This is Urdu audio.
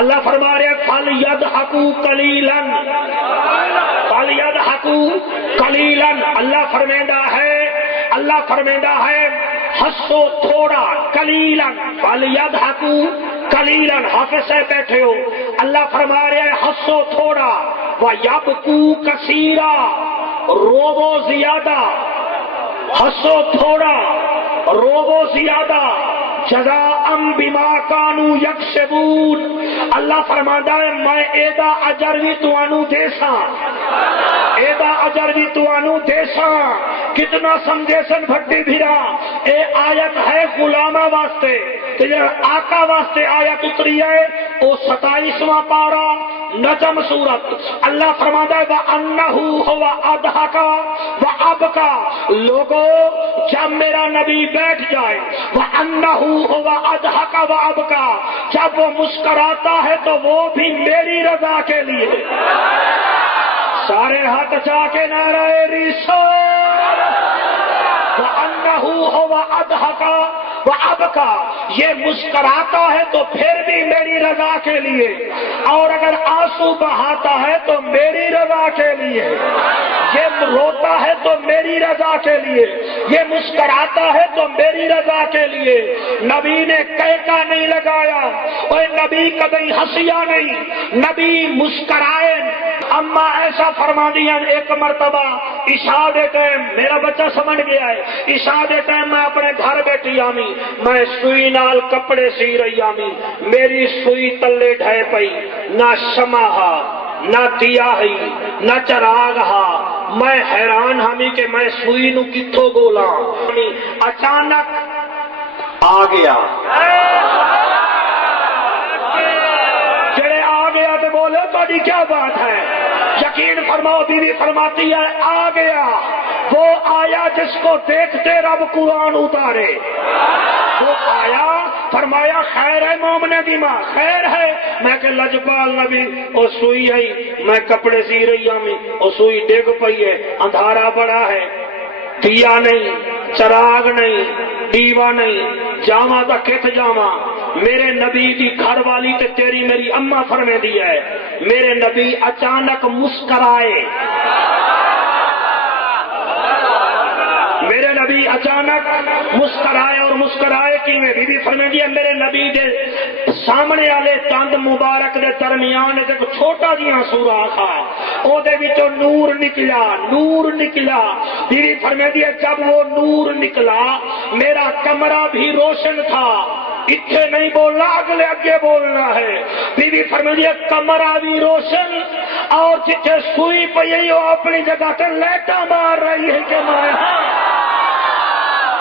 اللہ فرما رہے فَلْيَضْحَكُوا قَلِيلًا، فَلْيَضْحَكُوا قَلِيلًا، اللہ فرمیندہ ہے ہنسو تھوڑا، قلیلاً فَلْيَضْحَكُوا قَلِيلًا، حافظ سے بیٹھے ہو، اللہ فرما رہے ہیں ہنسو تھوڑا، وَيَبْكُوا كَثِيرًا، روو زیادہ، ہنسو تھوڑا روو زیادہ، جزاء بما كانوا يكسبون، اللہ فرماتا ہے میں ایدا اجر بھی توانو دیساں، ایدا اجر بھی توانو دیساں، کتنا سمجھے سن بھٹی بھیرا، اے آیت ہے غلامہ واسطے، کہ آقا واسطے آیت اتری ہے، او 27واں پارہ نجم سورت، اللہ فرماتا ہے وَأَنَّهُ هُوَ أَضْحَكَ وَأَبْكَى، لوگو جب میرا نبی بیٹھ جائے، وَأَنَّهُ هُوَ أَضْحَكَ وَأَبْكَى، جب وہ مسکراتا ہے تو وہ بھی میری رضا کے لیے، سارے ہاتھ جا کے نعرہ رسالت، وَأَنَّهُ هُوَ أَضْحَكَ وَأَبْكَى، یہ مسکراتا ہے تو پھر بھی میری رضا کے لیے، اور اگر آنسو بہاتا ہے تو میری رضا کے لیے، یہ روتا ہے تو میری رضا کے لیے، یہ مسکراتا ہے تو میری رضا کے لیے، نبی نے کہتا نہیں لگایا، اور نبی کبھی ہنسیا نہیں، نبی مسکرائے، اما ایسا فرما دیا ایک مرتبہ عشاء دے ٹائم، میرا بچہ سمجھ گیا ہے، عشاء دے ٹائم میں اپنے گھر بیٹھی آمی، میں سوئی نال کپڑے سی رہی آمی، میری سوئی تلے ڈھے پئی، نہ شمع ہا، نہ دیا ہی، نہ چراغ ہا، میں حیران ہمی کہ میں سوئی نو کتھو گولا، اچانک آ گیا، جڑے آ گیا تو بولے تھوڑی کیا بات ہے، یقین فرماؤ، بیوی فرماتی ہے آ گیا وہ آیا جس کو دیکھتے رب قرآن اتارے، وہ آیا، فرمایا خیر ہے مومن دی ماں، خیر ہے، میں کہ لجپال نبی او سوئی ہے، میں کپڑے سی رہی ہوں، او سوئی ڈگ پئی ہے، اندھارا بڑا ہے، دیا نہیں، چراغ نہیں، دیوا نہیں، جاواں تا کت جاواں، میرے نبی دی گھر والی تے تیری میری اماں فرمے دی ہے، میرے نبی اچانک مسکرائے، میرے نبی اچانک مسکرائے، اور مسکرائے کی میں بی بی فرمے دی ہے، میرے نبی دے سامنے والے دند مبارک دے درمیان تے چھوٹا جیاں سوراخ آ، او دے وچوں نور نکلا، نور نکلا، بی بی فرمے دی ہے جب وہ نور نکلا میرا کمرہ بھی روشن تھا، اتھے نہیں بولنا اگلے اگے بولنا ہے، بی بی فرمے دی ہے کمرہ بھی روشن، اور جتھے سوئی پئی وہ اپنی جگہ تے لیٹا مار رہی ہے کہ میں